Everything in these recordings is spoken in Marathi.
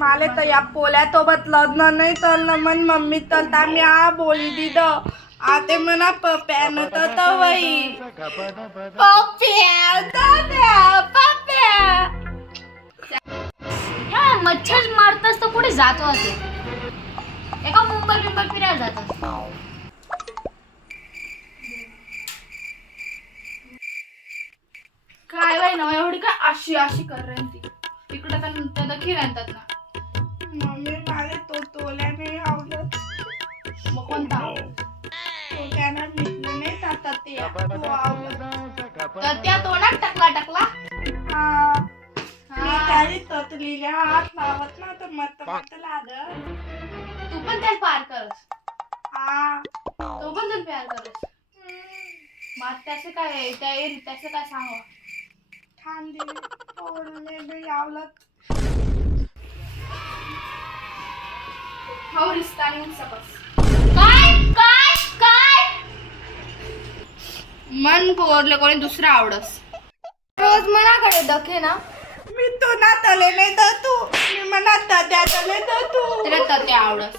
माले तर या पोल्यासोबत लग्न नाही तर मन मम्मी तर आम्ही बोली दिलं आते म्हणा पप्प्यान तर वही मच्छर मारतास तर कुठे जातो असे एका मुंबई फिरायला जातात. काय बाई ना एवढी काय अशी अशी कर रही ती इकडे तर दखी राहतात ना. मम्मी मला तोल्याने आवडत. मग कोणता तोल्याने भेटलं नाही तर ते तर त्या तोंडात टाकला मी त्याने ततलीला हात लावत ना तर मत लागत. तू पण त्याला पार करस हा तो पण त्याला प्यार करस मग त्याचं काय त्याचं काय सांगावं. ठांदी पोरले बी आवलत हो रिश्ता नाही सकस. काय मन पोरले कोणी दुसरा आवडस. रोज मनाकडे दखे ना मी तो ना तले नाही तर तू मी मनात त्या तले तर तू त्याला तर ते आवडस.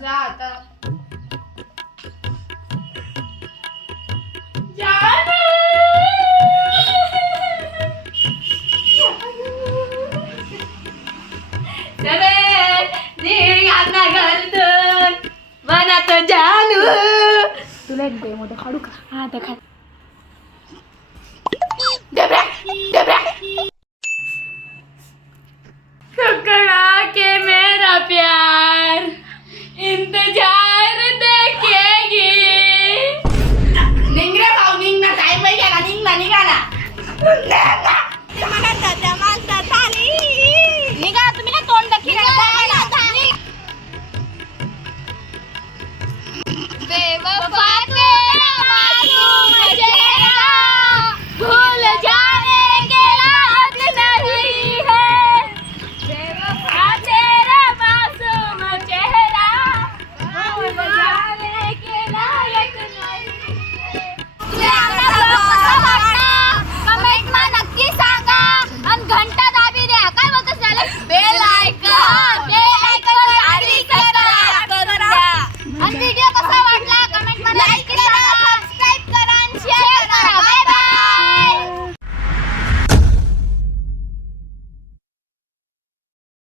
जा आता मनात जानू तुला एक डेमो काढू का. हा देखा टुकड़ा के मैं